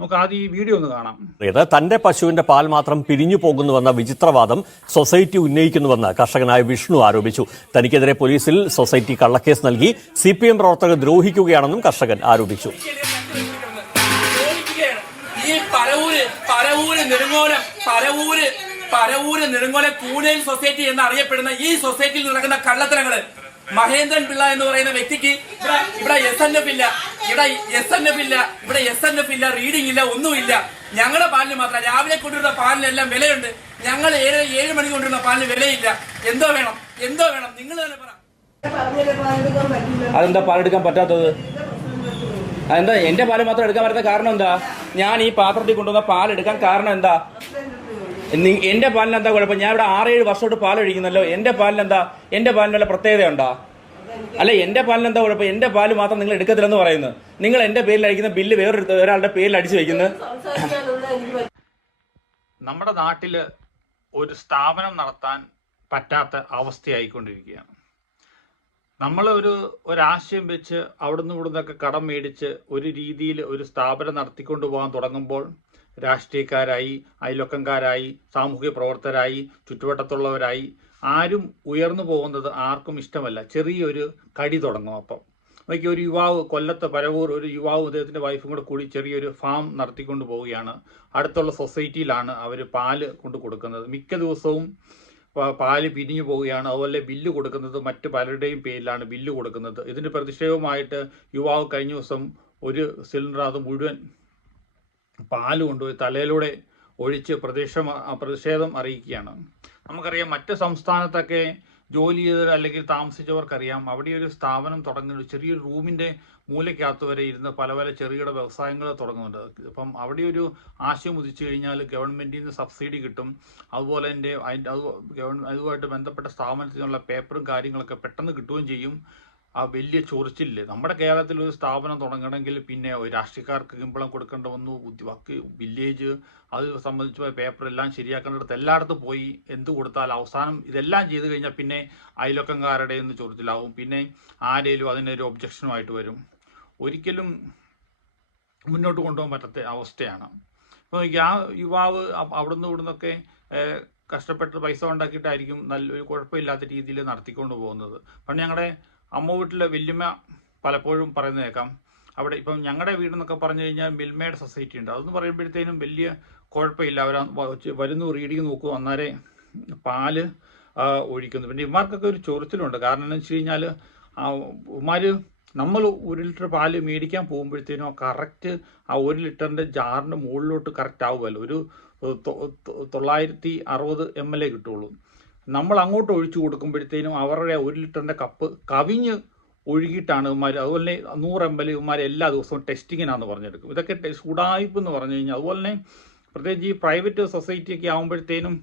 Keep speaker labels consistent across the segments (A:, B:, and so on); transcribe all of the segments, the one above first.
A: നമുക്ക് ആദ്യം ഈ വീഡിയോ ഒന്ന് കാണാം.
B: ഇത് തന്റെ പശുവിന്റെ പാൽ മാത്രം പിരിഞ്ഞു പോകുന്നുവെന്ന വിചിത്രവാദം സൊസൈറ്റി ഉന്നയിക്കുന്നുവെന്ന് കർഷകനായ വിഷ്ണു ആരോപിച്ചു. തനിക്കെതിരെ പോലീസിൽ സൊസൈറ്റി കള്ളക്കേസ് നൽകി സി പി എം പ്രവർത്തകർ ദ്രോഹിക്കുകയാണെന്നും കർഷകൻ ആരോപിച്ചു.
C: ഈ പരവൂര് പരവൂര് നെടുങ്ങോലം പരവൂര് പരവൂര് നെടുങ്ങോലം കൂനേൽ സൊസൈറ്റി എന്ന് അറിയപ്പെടുന്ന ഈ സൊസൈറ്റിയിൽ നടക്കുന്ന കള്ളത്തരങ്ങൾ മഹേന്ദ്രൻ പിള്ള എന്ന് പറയുന്ന വ്യക്തിക്ക് ഇവിടെ ഇവിടെ എസ് എൻ എഫ് ഇല്ല. ഇവിടെ എസ് എൻ എഫ് ഇല്ല ഇവിടെ എസ് എൻ എഫ് ഇല്ല റീഡിംഗ് ഇല്ല ഒന്നുമില്ല. ഞങ്ങളുടെ പാലിന് മാത്രം രാവിലെ കൊണ്ടുവരുന്ന പാലിനെല്ലാം വിലയുണ്ട്. ഞങ്ങൾ ഏഴ് ഏഴ് മണിക്ക് കൊണ്ടുവരുന്ന പാലിന് വിലയില്ല. എന്തോ വേണം എന്തോ വേണം നിങ്ങൾ തന്നെ പറ.
D: അതെന്താ പാലെടുക്കാൻ പറ്റാത്തത്? അതെന്താ എന്റെ പാൽ മാത്രം എടുക്കാൻ പറ്റാത്ത കാരണം എന്താ? ഞാൻ ഈ പാത്രത്തിൽ കൊണ്ടുവന്ന പാലെടുക്കാൻ കാരണം എന്താ? എന്റെ പാലിന് എന്താ കുഴപ്പം? ഞാൻ ഇവിടെ ആറേഴ് വർഷമായിട്ട് പാലൊഴിക്കുന്നല്ലോ. എന്റെ പാലിന് എന്താ എന്റെ പാലിന് വല്ല പ്രത്യേകത ഉണ്ടോ അല്ല എന്റെ പാലിന് എന്താ കുഴപ്പം? എന്റെ പാൽ മാത്രം നിങ്ങൾ എടുക്കത്തില്ലെന്ന് പറയുന്നു. നിങ്ങൾ എന്റെ പേരിൽ അടിക്കുന്ന ബില്ല് വേറൊരു ഒരാളുടെ പേരിൽ അടിച്ചു വെക്കുന്നു.
A: നമ്മുടെ നാട്ടിൽ ഒരു സ്ഥാപനം നടത്താൻ പറ്റാത്ത അവസ്ഥയായിക്കൊണ്ടിരിക്കുകയാണ്. നമ്മൾ ഒരു ഒരാശയം വെച്ച് അവിടുന്ന് ഇവിടുന്നൊക്കെ കടം മേടിച്ച് ഒരു രീതിയിൽ ഒരു സ്ഥാപനം നടത്തിക്കൊണ്ട് പോകാൻ തുടങ്ങുമ്പോൾ രാഷ്ട്രീയക്കാരായി അയൽവക്കംകാരായി സാമൂഹിക പ്രവർത്തകരായി ചുറ്റുവട്ടത്തുള്ളവരായി ആരും ഉയർന്നു പോകുന്നത് ആർക്കും ഇഷ്ടമല്ല. ചെറിയൊരു കടി തുടങ്ങും അപ്പം. നോക്കി ഒരു യുവാവ് കൊല്ലത്ത് പരവൂർ ഒരു യുവാവ് അദ്ദേഹത്തിന്റെ വൈഫും കൂടെ കൂടി ചെറിയൊരു ഫാം നടത്തിക്കൊണ്ട് പോവുകയാണ്. അടുത്തുള്ള സൊസൈറ്റിയിലാണ് അവർ പാൽ കൊണ്ട് കൊടുക്കുന്നത്. മിക്ക ദിവസവും പാൽ പിരിഞ്ഞു പോവുകയാണ്. അതുപോലെ ബില്ല് കൊടുക്കുന്നത് മറ്റ് പലരുടെയും പേരിലാണ് ബില്ല് കൊടുക്കുന്നത്. ഇതിന് പ്രതിഷേധവുമായിട്ട് യുവാവ് കഴിഞ്ഞ ദിവസം ഒരു സിലിണ്ടർ അത് മുഴുവൻ പാൽ കൊണ്ടുപോയി തലയിലൂടെ ഒഴിച്ച് പ്രതിഷേധം പ്രതിഷേധം അറിയിക്കുകയാണ്. നമുക്കറിയാം മറ്റ് സംസ്ഥാനത്തൊക്കെ ജോലി ചെയ്തവർ അല്ലെങ്കിൽ താമസിച്ചവർക്കറിയാം അവിടെ ഒരു സ്ഥാപനം തുടങ്ങുന്ന ചെറിയൊരു റൂമിന്റെ മൂലയ്ക്കകത്ത് വരെ ഇരുന്ന് പല പല ചെറുകിട വ്യവസായങ്ങൾ തുടങ്ങുന്നുണ്ട്. അപ്പം അവിടെ ഒരു ആശയം ഉദിച്ചു കഴിഞ്ഞാൽ ഗവൺമെന്റിൽ നിന്ന് സബ്സിഡി കിട്ടും. അതുപോലെ തന്നെ അതിന്റെ അത് ഗവൺ അതുമായിട്ട് ബന്ധപ്പെട്ട സ്ഥാപനത്തിനുള്ള പേപ്പറും കാര്യങ്ങളൊക്കെ പെട്ടെന്ന് കിട്ടുകയും ചെയ്യും. ആ വലിയ ചൊറിച്ചില്ലേ നമ്മുടെ കേരളത്തിൽ ഒരു സ്ഥാപനം തുടങ്ങണമെങ്കിൽ പിന്നെ രാഷ്ട്രീയക്കാർക്ക് കിമ്പളം കൊടുക്കേണ്ട വന്നു. ബാക്കി വില്ലേജ് അത് സംബന്ധിച്ച് പേപ്പർ എല്ലാം ശരിയാക്കേണ്ടടുത്ത് എല്ലായിടത്തും പോയി എന്ത് കൊടുത്താൽ അവസാനം ഇതെല്ലാം ചെയ്തു കഴിഞ്ഞാൽ പിന്നെ അയലൊക്കംകാരുടെ ഒന്ന് ചൊറിച്ചിലാവും. പിന്നെ ആരേലും അതിനൊരു ഒബ്ജക്ഷനുമായിട്ട് വരും. ഒരിക്കലും മുന്നോട്ട് കൊണ്ടുപോകാൻ പറ്റാത്ത അവസ്ഥയാണ്. അപ്പോൾ ആ യുവാവ് അവിടുന്ന് ഇവിടുന്നൊക്കെ കഷ്ടപ്പെട്ട് പൈസ ഉണ്ടാക്കിയിട്ടായിരിക്കും നല്ലൊരു കുഴപ്പമില്ലാത്ത രീതിയിൽ നടത്തിക്കൊണ്ട് പോകുന്നത്. പണ്ട് ഞങ്ങളുടെ അമ്മ വീട്ടിലെ വല്യമ്മ പലപ്പോഴും പറയുന്നത് കേൾക്കാം അവിടെ ഇപ്പം ഞങ്ങളുടെ വീടെന്നൊക്കെ പറഞ്ഞു കഴിഞ്ഞാൽ മിൽമേഡ് സൊസൈറ്റി ഉണ്ട്. അതെന്ന് പറയുമ്പോഴത്തേനും വലിയ കുഴപ്പമില്ല. അവർ വരുന്നു റീഡിങ് നോക്കും അന്നേരെ പാൽ ഒഴിക്കുന്നു. പിന്നെ ഇമാർക്കൊക്കെ ഒരു ചൊറിച്ചിലുണ്ട്. കാരണം എന്ന് വെച്ച് കഴിഞ്ഞാൽ ഉമാര് നമ്മൾ ഒരു ലിറ്റർ പാൽ മേടിക്കാൻ പോകുമ്പോഴത്തേനും കറക്റ്റ് ആ ഒരു ലിറ്ററിന്റെ ജാറിന്റെ മുകളിലോട്ട് കറക്റ്റ് ആവുമല്ലോ. ഒരു തൊള്ളായിരത്തി അറുപത് എം എൽ എ കിട്ടുള്ളൂ. നമ്മൾ അങ്ങോട്ട് ഒഴിച്ചു കൊടുക്കുമ്പോഴത്തേനും അവരുടെ ഒരു ലിറ്ററിന്റെ കപ്പ് കവിഞ്ഞ് ഒഴുകിയിട്ടാണ് ഇവന്മാർ അതുപോലെ നൂറ് എം എൽ ഇവന്മാർ എല്ലാ ദിവസവും ടെസ്റ്റിങ്ങിനാന്ന് പറഞ്ഞെടുക്കും. ഇതൊക്കെ ഉടായ്പ എന്ന് പറഞ്ഞു കഴിഞ്ഞാൽ അതുപോലെ തന്നെ പ്രത്യേകിച്ച് ഈ പ്രൈവറ്റ് സൊസൈറ്റി ഒക്കെ ആകുമ്പോഴത്തേനും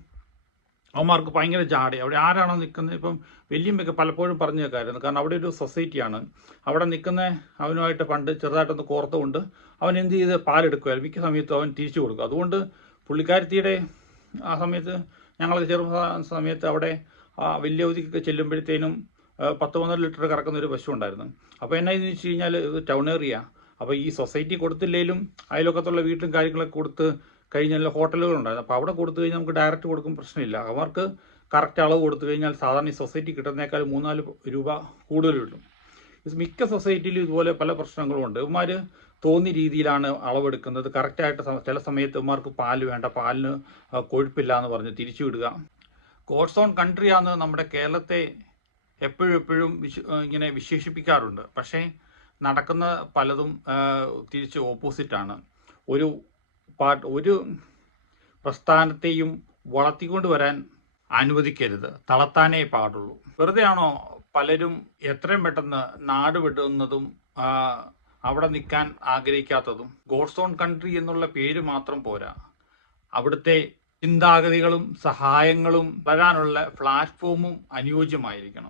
A: അവന്മാർക്ക് ഭയങ്കര ജാടി അവിടെ ആരാണോ നിൽക്കുന്നത്? ഇപ്പം വല്യമ്മയൊക്കെ പലപ്പോഴും പറഞ്ഞു കേൾക്കായിരുന്നു കാരണം അവിടെ ഒരു സൊസൈറ്റിയാണ്. അവിടെ നിൽക്കുന്ന അവനുമായിട്ട് പണ്ട് ചെറുതായിട്ടൊന്ന് കോർത്തുകൊണ്ട് അവൻ എന്ത് ചെയ്ത് പാലെടുക്കുമായിരുന്നു മിക്ക സമയത്തും അവൻ തിരിച്ചു കൊടുക്കും. അതുകൊണ്ട് പുള്ളിക്കാരത്തിയുടെ ആ സമയത്ത് ഞങ്ങളൊക്കെ ചെറുപ്പ സമയത്ത് അവിടെ ആ വലിയ അവധിക്കൊക്കെ ചെല്ലുമ്പോഴത്തേനും പത്ത് പന്ത്രണ്ട് ലിറ്റർ കറക്കുന്ന ഒരു പശു ഉണ്ടായിരുന്നു. അപ്പോൾ എന്നാ എന്ന് വെച്ച് കഴിഞ്ഞാൽ ടൗൺ ഏറിയ അപ്പോൾ ഈ സൊസൈറ്റി കൊടുത്തില്ലെങ്കിലും അയൽവക്കത്തുള്ള വീട്ടിലും കാര്യങ്ങളൊക്കെ കൊടുത്ത് കഴിഞ്ഞാൽ ഹോട്ടലുകളുണ്ടായിരുന്നു അപ്പോൾ അവിടെ കൊടുത്തു കഴിഞ്ഞാൽ നമുക്ക് ഡയറക്റ്റ് കൊടുക്കും പ്രശ്നമില്ല. അവർക്ക് കറക്റ്റ് അളവ് കൊടുത്തു കഴിഞ്ഞാൽ സാധാരണ ഈ സൊസൈറ്റി കിട്ടുന്നേക്കാൾ മൂന്നാൽ രൂപ കൂടുതൽ കിട്ടും. മിക്ക സൊസൈറ്റിയിലും ഇതുപോലെ പല പ്രശ്നങ്ങളും ഉണ്ട് ഇവന്മാർ തോന്നിയ രീതിയിലാണ് അളവെടുക്കുന്നത്. കറക്റ്റായിട്ട് ചില സമയത്ത് ഇവന്മാർക്ക് പാൽ വേണ്ട പാലിന് കൊഴുപ്പില്ല എന്ന് പറഞ്ഞ് തിരിച്ചു വിടുക ഗോഡ്സ് കൺട്രി കൺട്രിയാണ് നമ്മുടെ കേരളത്തെ എപ്പോഴും എപ്പോഴും വിശ ഇങ്ങനെ വിശേഷിപ്പിക്കാറുണ്ട്. പക്ഷേ നടക്കുന്ന പലതും തിരിച്ച് ഓപ്പോസിറ്റാണ് ഒരു പാട്ട് ഒരു പ്രസ്ഥാനത്തെയും വളർത്തിക്കൊണ്ട് വരാൻ അനുവദിക്കരുത്. തളർത്താനേ പാടുള്ളൂ. വെറുതെ ആണോ പലരും എത്രയും പെട്ടെന്ന് നാട് വിടുന്നതും അവിടെ നിൽക്കാൻ ആഗ്രഹിക്കാത്തതും ഗോഡ്സോൺ കൺട്രി എന്നുള്ള പേര് മാത്രം പോരാ. അവിടുത്തെ ചിന്താഗതികളും സഹായങ്ങളും വരാനുള്ള പ്ലാറ്റ്ഫോമും അനുയോജ്യമായിരിക്കണം.